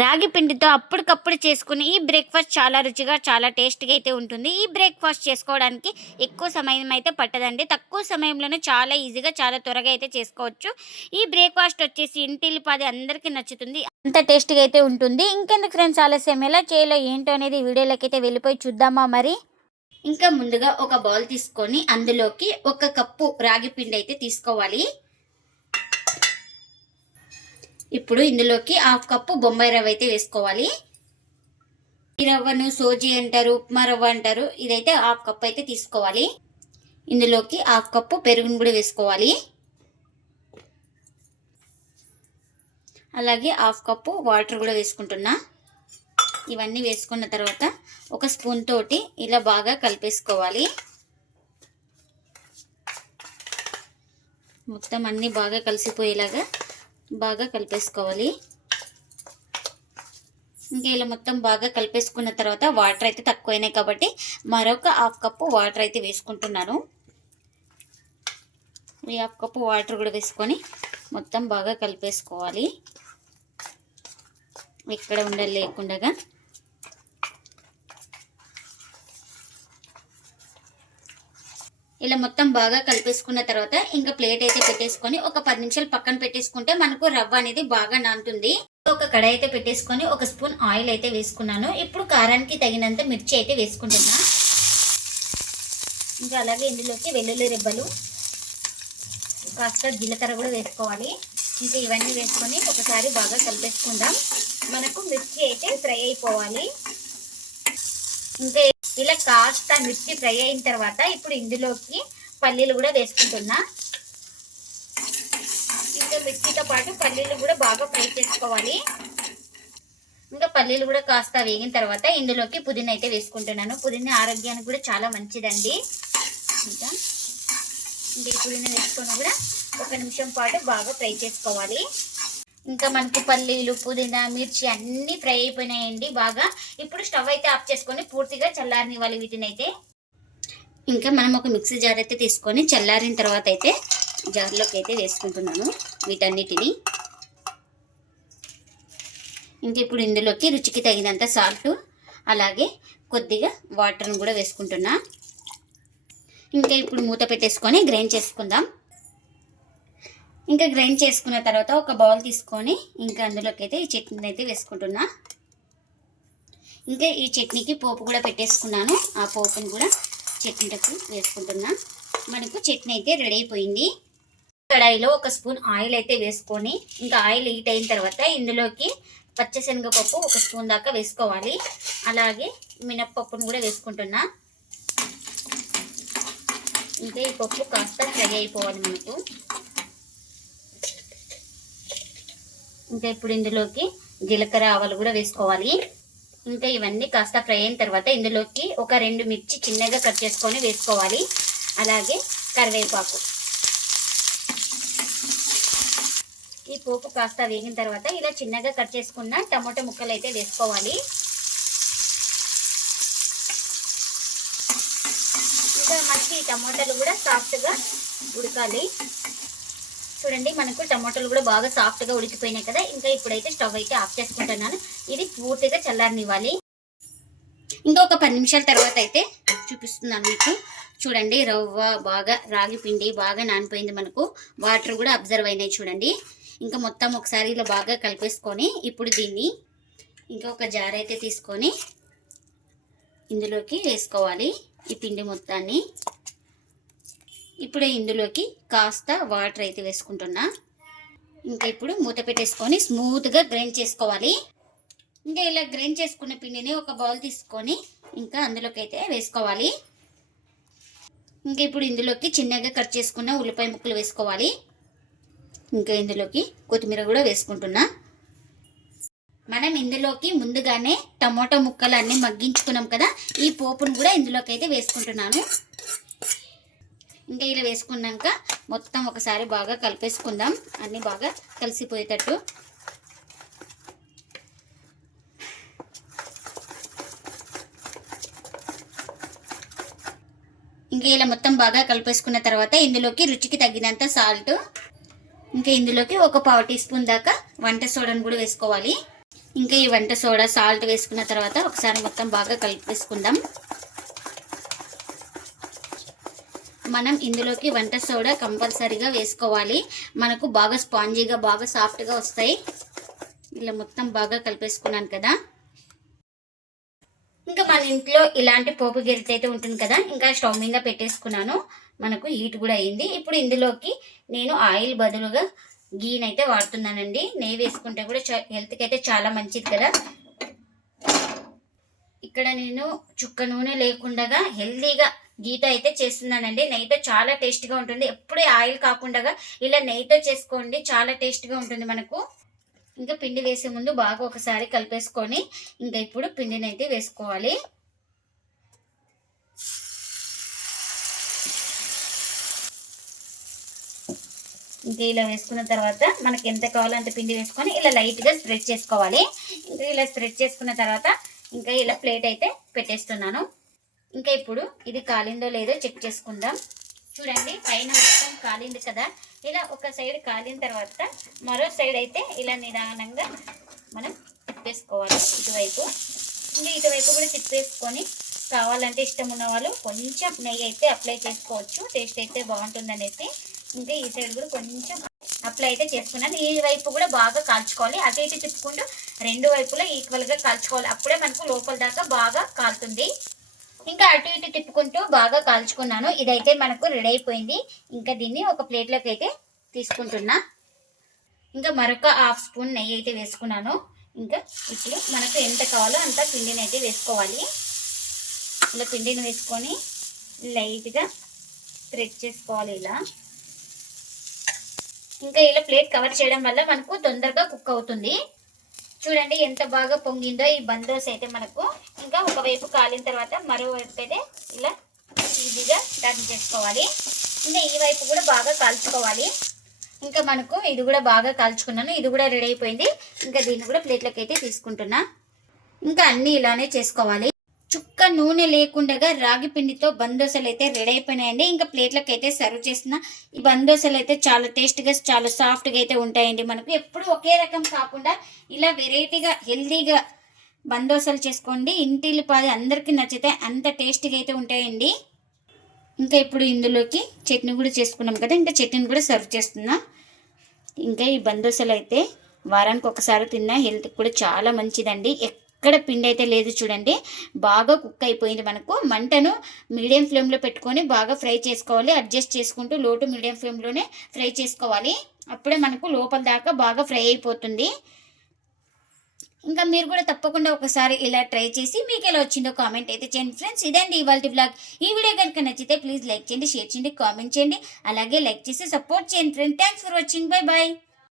రాగి పిండితో అప్పటికప్పుడు చేసుకునే ఈ బ్రేక్ఫాస్ట్ చాలా రుచిగా, చాలా టేస్ట్‌గా అయితే ఉంటుంది. ఈ బ్రేక్ఫాస్ట్ చేసుకోవడానికి ఎక్కువ సమయం అయితే పట్టదండి. తక్కువ సమయంలోనే చాలా ఈజీగా, చాలా త్వరగా అయితే చేసుకోవచ్చు. ఈ బ్రేక్ఫాస్ట్ వచ్చేసి ఇంటిల్లిపాది అందరికీ నచ్చుతుంది. అంత టేస్ట్‌గా అయితే ఉంటుంది. ఇంకెందుకు ఫ్రెండ్స్ ఆలస్యం, ఎలా చేయాలో ఏంటో అనేది వీడియోలోకైతే వెళ్ళిపోయి చూద్దామా మరి? ఇంకా ముందుగా ఒక బౌల్ తీసుకొని అందులోకి ఒక కప్పు రాగి పిండి అయితే తీసుకోవాలి. ఇప్పుడు ఇందులోకి హాఫ్ కప్పు బొంబాయి రవ్వ అయితే వేసుకోవాలి. ఈ రవ్వను సోజీ అంటారు, ఉప్మా రవ్వ అంటారు. ఇదైతే హాఫ్ కప్ అయితే తీసుకోవాలి. ఇందులోకి హాఫ్ కప్పు పెరుగును కూడా వేసుకోవాలి. అలాగే హాఫ్ కప్పు వాటర్ కూడా వేసుకుంటున్నా. ఇవన్నీ వేసుకున్న తర్వాత ఒక స్పూన్ తోటి ఇలా బాగా కలిపేసుకోవాలి. మొత్తం అన్నీ బాగా కలిసిపోయేలాగా బాగా కలిపేసుకోవాలి. ఇంకా ఇలా మొత్తం బాగా కలిపేసుకున్న తర్వాత వాటర్ అయితే తక్కువైనాయి కాబట్టి మరొక హాఫ్ కప్పు వాటర్ అయితే వేసుకుంటున్నాను. ఈ హాఫ్ కప్పు వాటర్ కూడా వేసుకొని మొత్తం బాగా కలిపేసుకోవాలి. ఎక్కడ ఉండలు లేకుండా ఇలా మొత్తం బాగా కలిపేసుకున్న తర్వాత ఇంకా ప్లేట్ అయితే పెట్టేసుకొని ఒక 10 నిమిషాలు పక్కన పెట్టేసుకుంటే మనకు రవ్వ అనేది బాగా నానుతుంది. ఒక కడాయి అయితే పెట్టేసుకొని ఒక స్పూన్ ఆయిల్ అయితే వేసుకున్నాను. ఇప్పుడు కారానికి తగినంత మిర్చి అయితే వేసుకుంటున్నా. ఇంకా అలాగే ఇందులోకి వెల్లుల్లి రెబ్బలు, కాస్త జీలకర్ర కూడా వేసుకోవాలి. ఇంకా ఇవన్నీ వేసుకొని ఒకసారి బాగా కలిపేసుకుందాం. మనకు మిర్చి అయితే ఫ్రై అయిపోవాలి. ఇంకా ఇలా కాస్త మిర్చి ఫ్రై అయిన తర్వాత ఇప్పుడు ఇందులోకి పల్లీలు కూడా వేసుకుంటున్నా. ఇంకా మిర్చితో పాటు పల్లీలు కూడా బాగా ఫ్రై చేసుకోవాలి. ఇంకా పల్లీలు కూడా కాస్త వేగిన తర్వాత ఇందులోకి పుదీనా అయితే వేసుకుంటున్నాను. పుదీనా ఆరోగ్యానికి కూడా చాలా మంచిదండి. ఇంకా ఈ పుదీనా వేసుకొని కూడా 1 నిమిషం పాటు బాగా ఫ్రై చేసుకోవాలి. ఇంకా మనకి పల్లీలు, పుదీనా, మిర్చి అన్నీ ఫ్రై అయిపోయినాయండి బాగా. ఇప్పుడు స్టవ్ అయితే ఆఫ్ చేసుకొని పూర్తిగా చల్లారనివ్వాలి వీటిని అయితే. ఇంకా మనం ఒక మిక్సీ జార్ అయితే తీసుకొని చల్లారిన తర్వాత అయితే జార్లోకి అయితే వేసుకుంటున్నాను వీటన్నిటిని. ఇంకా ఇప్పుడు ఇందులోకి రుచికి తగినంత సాల్ట్, అలాగే కొద్దిగా వాటర్ని కూడా వేసుకుంటున్నా. ఇంకా ఇప్పుడు మూత పెట్టేసుకొని గ్రైండ్ చేసుకుందాం. ఇంకా గ్రైండ్ చేసుకున్న తర్వాత ఒక బౌల్ తీసుకొని ఇంకా అందులోకి అయితే ఈ చట్నీని అయితే వేసుకుంటున్నా. ఇంకా ఈ చట్నీకి పోపు కూడా పెట్టేసుకున్నాను. ఆ పోపుని కూడా చట్నీకి వేసుకుంటున్నా. మనకు చట్నీ అయితే రెడీ అయిపోయింది. కడాయిలో ఒక స్పూన్ ఆయిల్ అయితే వేసుకొని ఇంకా ఆయిల్ హీట్ అయిన తర్వాత ఇందులోకి పచ్చిశనగపప్పు ఒక స్పూన్ దాకా వేసుకోవాలి. అలాగే మినప్పప్పును కూడా వేసుకుంటున్నా. ఇంకా ఈ పప్పు కాస్త ఫ్రై అయిపోవాలి మనకు. ఇంకా ఇప్పుడు ఇందులోకి జీలకర్ర, ఆవాలు కూడా వేసుకోవాలి. ఇంకా ఇవన్నీ కాస్త ఫ్రై అయిన తర్వాత ఇందులోకి ఒక 2 మిర్చి చిన్నగా కట్ చేసుకొని వేసుకోవాలి. అలాగే కరివేపాకు. ఈ పోపు కాస్త వేగిన తర్వాత ఇలా చిన్నగా కట్ చేసుకున్న టమాటో ముక్కలు అయితే వేసుకోవాలి. ఇంకా మనకి టమాటాలు కూడా సాఫ్ట్గా ఉడకాలి. చూడండి మనకు టమాటాలు కూడా బాగా సాఫ్ట్గా ఉడికిపోయినాయి కదా. ఇంకా ఇప్పుడైతే స్టవ్ అయితే ఆఫ్ చేసుకుంటున్నాను. ఇది పూర్తిగా చల్లారనివ్వాలి. ఇంకా ఒక 10 నిమిషాల తర్వాత అయితే చూపిస్తున్నాను మీకు. చూడండి రవ్వ బాగా, రాగి పిండి బాగా నానిపోయింది. మనకు వాటర్ కూడా అబ్జర్వ్ అయినాయి చూడండి. ఇంకా మొత్తం ఒకసారి ఇలా బాగా కలిపేసుకొని ఇప్పుడు దీన్ని ఇంకా ఒక జార్ అయితే తీసుకొని ఇందులోకి వేసుకోవాలి ఈ పిండి మొత్తాన్ని. ఇప్పుడు ఇందులోకి కాస్త వాటర్ అయితే వేసుకుంటున్నా. ఇంకా ఇప్పుడు మూత పెట్టేసుకొని స్మూత్గా గ్రైండ్ చేసుకోవాలి. ఇంకా ఇలా గ్రైండ్ చేసుకున్న పిండిని ఒక బౌల్ తీసుకొని ఇంకా అందులోకి అయితే వేసుకోవాలి. ఇంకా ఇప్పుడు ఇందులోకి చిన్నగా కట్ చేసుకున్న ఉల్లిపాయ ముక్కలు వేసుకోవాలి. ఇంకా ఇందులోకి కొత్తిమీర కూడా వేసుకుంటున్నా. మనం ఇందులోకి ముందుగానే టమాటో ముక్కలు అన్నీ మగ్గించుకున్నాం కదా, ఈ పోపును కూడా ఇందులోకి అయితే వేసుకుంటున్నాను. ఇంకా ఇలా వేసుకున్నాక మొత్తం ఒకసారి బాగా కలిపేసుకుందాం, అన్నీ బాగా కలిసిపోయేటట్టు. ఇంకా ఇలా మొత్తం బాగా కలిపేసుకున్న తర్వాత ఇందులోకి రుచికి తగినంత సాల్ట్, ఇంకా ఇందులోకి ఒక 1/4 టీ స్పూన్ దాకా వంట సోడాను కూడా వేసుకోవాలి. ఇంకా ఈ వంట సోడా సాల్ట్ వేసుకున్న తర్వాత ఒకసారి మొత్తం బాగా కలిపేసుకుందాం. మనం ఇందులోకి వంట సోడా కంపల్సరీగా వేసుకోవాలి. మనకు బాగా స్పాంజీగా బాగా సాఫ్ట్గా వస్తాయి. ఇలా మొత్తం బాగా కలిపేసుకున్నాను కదా. ఇంకా మన ఇంట్లో ఇలాంటి పోపు గిరిట అయితే ఉంటుంది కదా, ఇంకా స్టవ్ మీద పెట్టేసుకున్నాను. మనకు హీట్ కూడా అయింది. ఇప్పుడు ఇందులోకి నేను ఆయిల్ బదులుగా గీనైతే వాడుతున్నానండి. నెయ్యి వేసుకుంటే కూడా హెల్త్కి అయితే చాలా మంచిది కదా. ఇక్కడ నేను చుక్క నూనె లేకుండా హెల్తీగా గీతో అయితే చేస్తున్నానండి. నెయ్యితో చాలా టేస్ట్గా ఉంటుంది. ఎప్పుడే ఆయిల్ కాకుండా ఇలా నెయ్యితో చేసుకోండి, చాలా టేస్ట్గా ఉంటుంది మనకు. ఇంకా పిండి వేసే ముందు బాగా ఒకసారి కలిపేసుకొని ఇంకా ఇప్పుడు పిండిని అయితే వేసుకోవాలి. ఇంకా ఇలా వేసుకున్న తర్వాత మనకి ఎంత కావాలో అంత పిండి వేసుకొని ఇలా లైట్గా స్ప్రెడ్ చేసుకోవాలి. ఇంకా ఇలా స్ప్రెడ్ చేసుకున్న తర్వాత ఇంకా ఇలా ప్లేట్ అయితే పెట్టేస్తున్నాను. ఇంకా ఇప్పుడు ఇది కాలిందో లేదో చెక్ చేసుకుందాం. చూడండి, పైన మొత్తం కాలింది కదా. ఇలా ఒక సైడ్ కాలిన తర్వాత మరో సైడ్ అయితే ఇలా నిదానంగా మనం తిప్పేసుకోవాలి ఇటువైపు. ఇంకా ఇటువైపు కూడా తిప్పేసుకొని కావాలంటే ఇష్టం ఉన్న వాళ్ళు కొంచెం నెయ్యి అయితే అప్లై చేసుకోవచ్చు, టేస్ట్ అయితే బాగుంటుందనేసి. ఇంకా ఈ సైడ్ కూడా కొంచెం అప్లై అయితే చేసుకున్నాను. ఈ వైపు కూడా బాగా కాల్చుకోవాలి. అటు ఇటు తిప్పుకుంటూ రెండు వైపులా ఈక్వల్గా కాల్చుకోవాలి. అప్పుడే మనకు లోపల దాకా బాగా కాలుతుంది. ఇంకా అటు ఇటు తిప్పుకుంటూ బాగా కాల్చుకున్నాను. ఇదైతే మనకు రెడీ అయిపోయింది. ఇంకా దీన్ని ఒక ప్లేట్లోకి అయితే తీసుకుంటున్నా. ఇంకా మరొక హాఫ్ స్పూన్ నెయ్యి అయితే వేసుకున్నాను. ఇంకా ఇప్పుడు మనకు ఎంత కావాలో అంత పిండిని అయితే వేసుకోవాలి. ఇలా పిండిని వేసుకొని లైట్గా స్ప్రెడ్ చేసుకోవాలి ఇలా. ఇంకా ఇలా ప్లేట్ కవర్ చేయడం వల్ల మనకు తొందరగా కుక్ అవుతుంది. చూడండి ఎంత బాగా పొంగిందో ఈ బందోస్ అయితే మనకు. ఇంకా ఒకవైపు కాలిన తర్వాత మరోవైపు అయితే ఇలా ఈజీగా టర్న్ చేసుకోవాలి. ఇంకా ఈ వైపు కూడా బాగా కాల్చుకోవాలి. ఇంకా మనకు ఇది కూడా బాగా కాల్చుకున్నాను. ఇది కూడా రెడీ అయిపోయింది. ఇంకా దీన్ని కూడా ప్లేట్లోకి అయితే తీసుకుంటున్నా. ఇంకా అన్నీ ఇలానే చేసుకోవాలి. చుక్క నూనె లేకుండా రాగి పిండితో బందోసలు అయితే రెడీ అయిపోయినాయండి. ఇంకా ప్లేట్లకు అయితే సర్వ్ చేస్తున్నా. ఈ బందోసలు అయితే చాలా టేస్ట్గా చాలా సాఫ్ట్గా అయితే ఉంటాయండి. మనకు ఎప్పుడు ఒకే రకం కాకుండా ఇలా వెరైటీగా హెల్తీగా బందోసలు చేసుకోండి. ఇంటిల్లిపాది అందరికీ నచ్చితే అంత టేస్ట్గా అయితే ఉంటాయండి. ఇంకా ఇప్పుడు ఇందులోకి చట్నీ కూడా చేసుకున్నాం కదా, ఇంకా చట్నీని కూడా సర్వ్ చేస్తున్నా. ఇంకా ఈ బందోసలు అయితే వారానికి ఒకసారి తిన్నా హెల్త్కి కూడా చాలా మంచిదండి. ఎక్కడ పిండి అయితే లేదు చూడండి, బాగా కుక్ అయిపోయింది. మనకు మంటను మీడియం ఫ్లేమ్లో పెట్టుకొని బాగా ఫ్రై చేసుకోవాలి. అడ్జస్ట్ చేసుకుంటూ లో టు మీడియం ఫ్లేమ్లోనే ఫ్రై చేసుకోవాలి. అప్పుడే మనకు లోపల దాకా బాగా ఫ్రై అయిపోతుంది. ఇంకా మీరు కూడా తప్పకుండా ఒకసారి ఇలా ట్రై చేసి మీకు ఎలా వచ్చిందో కామెంట్ అయితే చేయండి ఫ్రెండ్స్. ఇదండి ఇవాల్టి వ్లాగ్. ఈ వీడియో కనుక నచ్చితే ప్లీజ్ లైక్ చేయండి, షేర్ చేయండి, కామెంట్ చేయండి. అలాగే లైక్ చేసి సపోర్ట్ చేయండి friends. Thanks for watching. Bye bye.